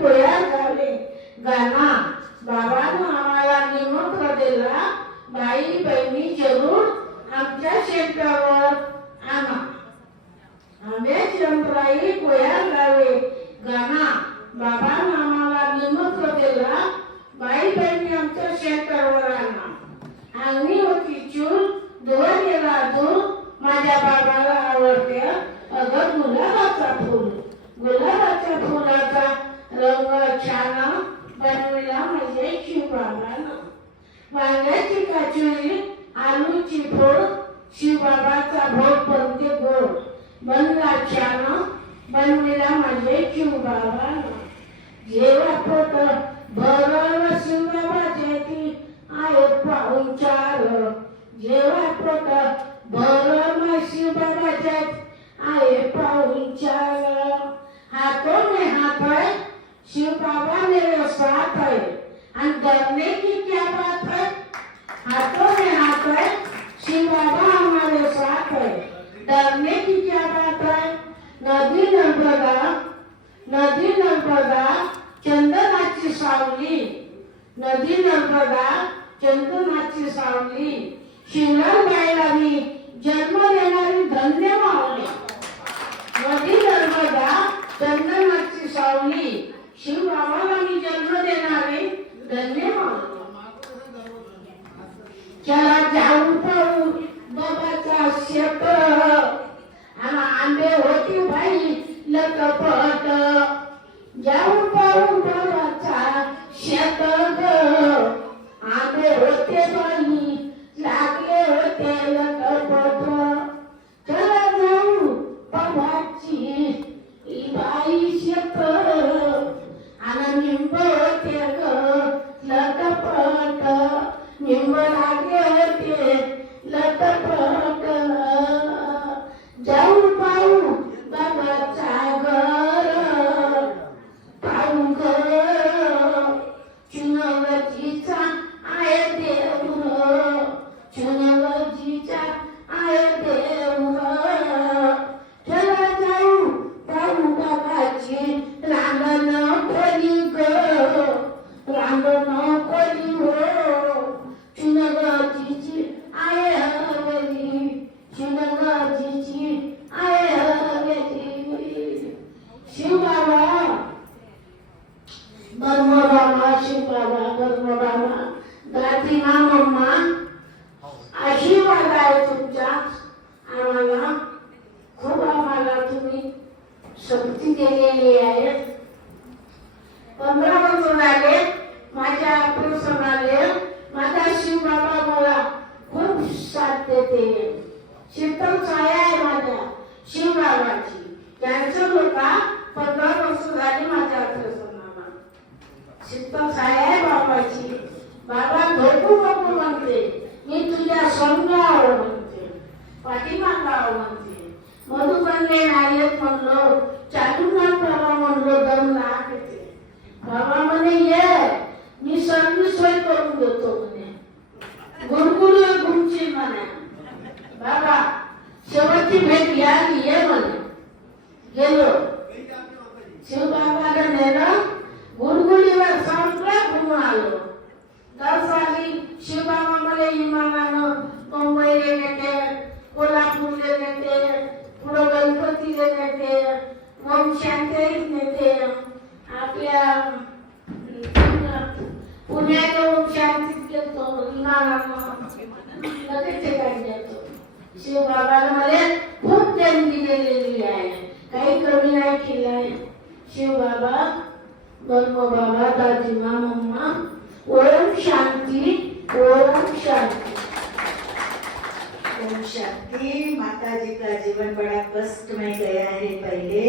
कोया झाले गाना बाबांनी आम्हाला निमंत्रण दिला बाई बहिणी जरूर आमच्या शेतावर आणा आंबे चंद्राई कोया झाले गाना बाबांनी आम्हाला निमंत्रण दिला बाई बहिणी आमच्या शेतावर आणा अंगणी होती चूल दोन गेला दूर माझ्या बाबाला आवडते अगं गुलाबाच्या फुलाचा रंग छान बनविला म्हणजे शिवबाबानं वांग्याची कचोरी आलूची फोड शिवबाबाचा भोग बनते गोड बनला छान बनविला म्हणजे शिवबाबानं जेव्हा पोट भरलं शिवबाबाचे ती आहे पाहुणचार जेव्हा पोट भरलं शिवबाबाचे आए पाहुणचार हाथों में हाथ है शिव बाबा मेरे साथ है और डरने की क्या बात है हाथों में हाथ है शिव बाबा हमारे साथ है डरने की क्या बात है नदी नर्मदा चंदनाची सावली नदी नर्मदा चंदनाची सावली शिवराबाईला मी जन्म देणारी धन्य मावली नदी नर्मदा चंदनाची सावली शिवबाबाला मी जन्म देणारी धन्य मावली चला जाऊ पाहू बाबाचा शेत आंबे होती बाई लटपट जाऊ पाहू बाबाचा शेत आंबे होते बाई लागले होते लटपट चला जाऊ बाबाची बाई शेत आणि निंब होते ग लटपट निंब लागले होते लटपट जाऊ पाहू बाबाचा घर पाहू घर चुनवतीचा आहे देऊळ चुनवतीचा आहे देऊळ चला जाऊ पाहू बाबाची रांगण खोली ग रांगण खोली हो चुनवतीची आहे हवेली चुनवतीची आहे हवेली शिवबाबा शिवबाबा गाती ना मम्मा आशीर्वाद आहे तुमचा आम्हाला खूप आम्हाला तुम्ही शक्ती दिलेली आहे 15 वर्ष झाले माझ्या प्रसंगाले माझा शिवबाबा मला खूप साथ देते शीतल छाया आहे माझ्या शिवबाबाची त्यांचं होता 15 वर्ष झाली माझ्या प्रसंगाला शीतल छाया आहे बाबाची बाबा झोपू नको म्हणते मी तुझ्या समजावं म्हणते पाठीमागावं म्हणते मधुबनले नायक म्हणलो चालूनाथ बाबा म्हणलो दम लागते बाबा म्हणे ये मी सगळी सोय करून देतो म्हणे गुडगुडी घुमची म्हणे बाबा शेवटची भेट घ्या ये म्हणे गेलो शिवबाबाला नेलं गुडगुडीवर सगळं घुमून आलो 10 साली शिवबाबा मला इमानानं मुंबईला नेते कोल्हापूरला नेते पुढं गणपतीला नेते ओम शांतीला नेते आपल्या पुण्यात ओम शांतीत गेलो इमानानं लगेच काढतो शिवबाबाला मला खूप देणगी दिलेली आहे काही कमी नाही केलं आहे शिवबाबा बाबा दादीमा मम्मा ओम शांती ओम शांती ओम शांति। माता जी का जीवन बड़ा कष्ट में गया है पहले।